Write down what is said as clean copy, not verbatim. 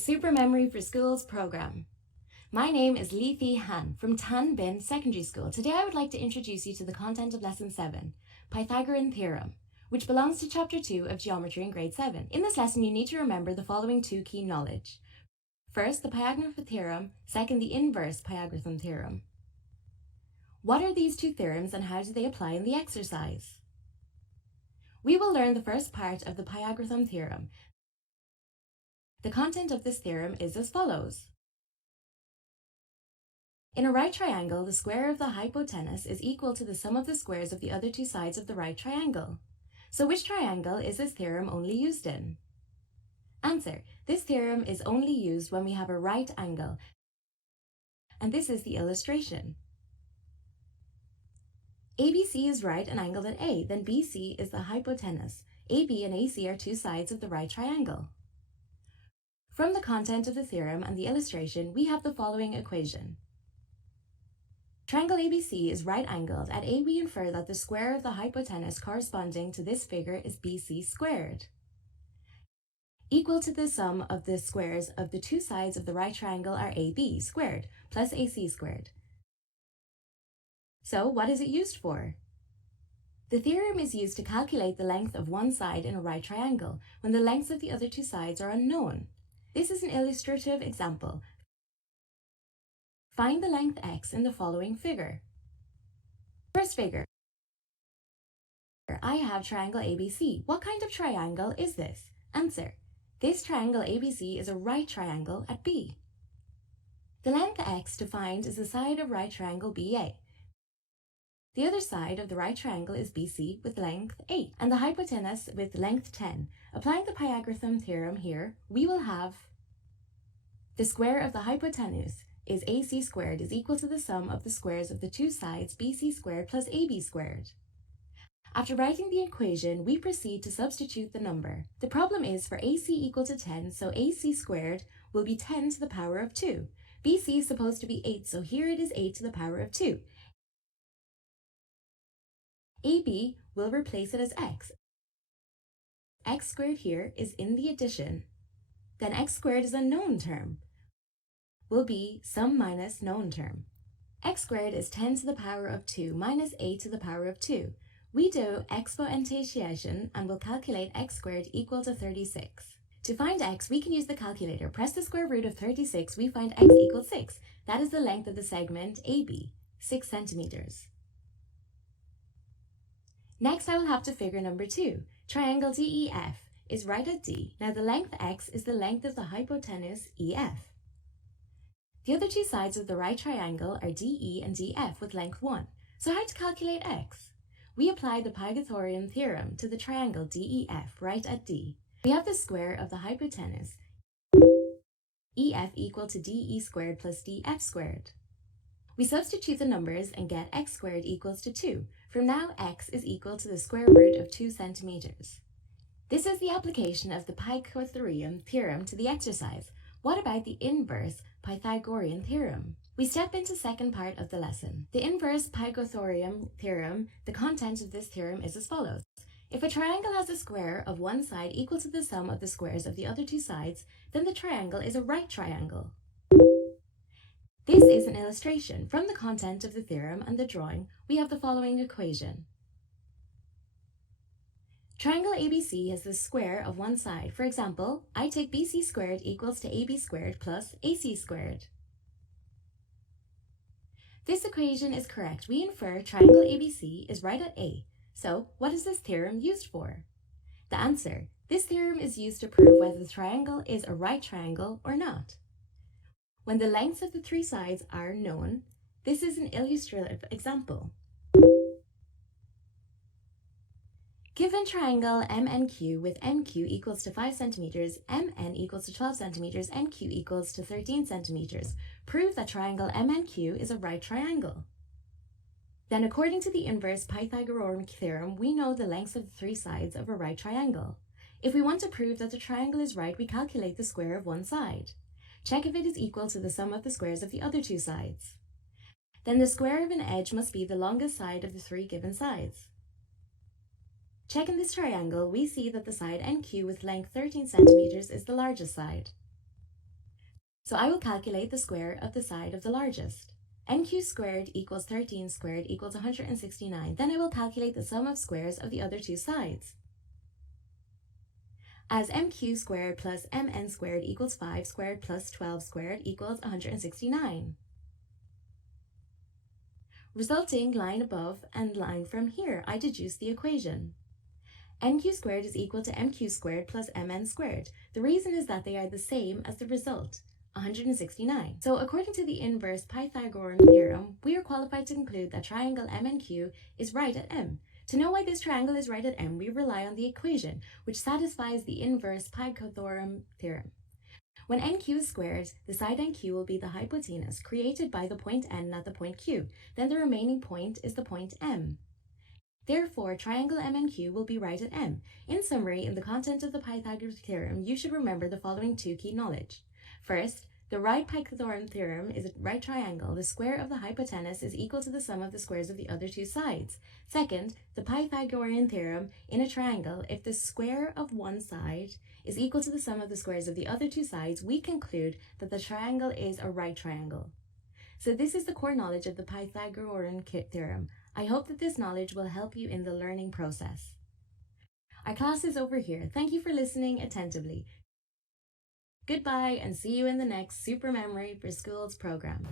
Super Memory for Schools program. My name is Lee Thi Han from Tan Bin Secondary School. Today I would like to introduce you to the content of Lesson 7, Pythagorean Theorem, which belongs to Chapter 2 of Geometry in Grade 7. In this lesson, you need to remember the following two key knowledge. First, the Pythagorean theorem. Second, the inverse Pythagorean theorem. What are these two theorems and how do they apply in the exercise? We will learn the first part of the Pythagorean theorem. The content of this theorem is as follows. In a right triangle, the square of the hypotenuse is equal to the sum of the squares of the other two sides of the right triangle. So which triangle is this theorem only used in? Answer: this theorem is only used when we have a right angle. And this is the illustration. ABC is right and angled at A, then BC is the hypotenuse. AB and AC are two sides of the right triangle. From the content of the theorem and the illustration, we have the following equation. Triangle ABC is right angled. At A, we infer that the square of the hypotenuse corresponding to this figure is BC squared, equal to the sum of the squares of the two sides of the right triangle are AB squared plus AC squared. So what is it used for? The theorem is used to calculate the length of one side in a right triangle when the lengths of the other two sides are unknown. This is an illustrative example. Find the length x in the following figure. First figure. I have triangle ABC. What kind of triangle is this? Answer: this triangle ABC is a right triangle at B. The length x defined is the side of right triangle BA. The other side of the right triangle is BC with length 8 and the hypotenuse with length 10. Applying the Pythagorean theorem here, we will have the square of the hypotenuse is AC squared is equal to the sum of the squares of the two sides BC squared plus AB squared. After writing the equation, we proceed to substitute the number. The problem is for AC equal to 10, so AC squared will be 10 to the power of 2. BC is supposed to be 8, so here it is 8 to the power of 2. AB will replace it as x. X squared here is in the addition. Then x squared is a known term. Will be sum minus known term. X squared is 10 to the power of 2 minus 8 to the power of 2. We do exponentiation and will calculate x squared equal to 36. To find x, we can use the calculator. Press the square root of 36, we find x equals 6. That is the length of the segment AB, 6 centimeters. Next, I will have to figure number 2. Triangle DEF is right at D. Now the length x is the length of the hypotenuse EF. The other two sides of the right triangle are DE and DF with length 1. So how to calculate x? We apply the Pythagorean theorem to the triangle DEF right at D. We have the square of the hypotenuse EF equal to DE squared plus DF squared. We substitute the numbers and get x squared equals to 2. From now, x is equal to the square root of 2 centimeters. This is the application of the Pythagorean theorem to the exercise. What about the inverse Pythagorean theorem? We step into the second part of the lesson. The inverse Pythagorean theorem, the content of this theorem is as follows. If a triangle has a square of one side equal to the sum of the squares of the other two sides, then the triangle is a right triangle. This is an illustration. From the content of the theorem and the drawing, we have the following equation. Triangle ABC has the square of one side. For example, I take BC squared equals to AB squared plus AC squared. This equation is correct. We infer triangle ABC is right at A. So, what is this theorem used for? The answer: this theorem is used to prove whether the triangle is a right triangle or not. When the lengths of the three sides are known, this is an illustrative example. Given triangle MNQ with MQ equals to 5 centimeters, MN equals to 12 centimeters, NQ equals to 13 centimeters, prove that triangle MNQ is a right triangle. Then according to the inverse Pythagorean theorem, we know the lengths of the three sides of a right triangle. If we want to prove that the triangle is right, we calculate the square of one side. Check if it is equal to the sum of the squares of the other two sides. Then the square of an edge must be the longest side of the three given sides. Check in this triangle, we see that the side NQ with length 13 centimeters is the largest side. So I will calculate the square of the side of the largest. NQ squared equals 13 squared equals 169. Then I will calculate the sum of squares of the other two sides. As MQ squared plus MN squared equals 5 squared plus 12 squared equals 169. Resulting line above and line from here, I deduce the equation. NQ squared is equal to MQ squared plus MN squared. The reason is that they are the same as the result, 169. So according to the inverse Pythagorean theorem, we are qualified to conclude that triangle MNQ is right at M. To know why this triangle is right at M, we rely on the equation, which satisfies the inverse Pythagorean theorem. When NQ is squared, the side NQ will be the hypotenuse created by the point N at the point Q. Then the remaining point is the point M. Therefore, triangle MNQ will be right at M. In summary, in the content of the Pythagorean theorem, you should remember the following two key knowledge. First, the right Pythagorean theorem is a right triangle. The square of the hypotenuse is equal to the sum of the squares of the other two sides. Second, the Pythagorean theorem in a triangle, if the square of one side is equal to the sum of the squares of the other two sides, we conclude that the triangle is a right triangle. So this is the core knowledge of the Pythagorean theorem. I hope that this knowledge will help you in the learning process. Our class is over here. Thank you for listening attentively. Goodbye and see you in the next Super Memory for Schools program.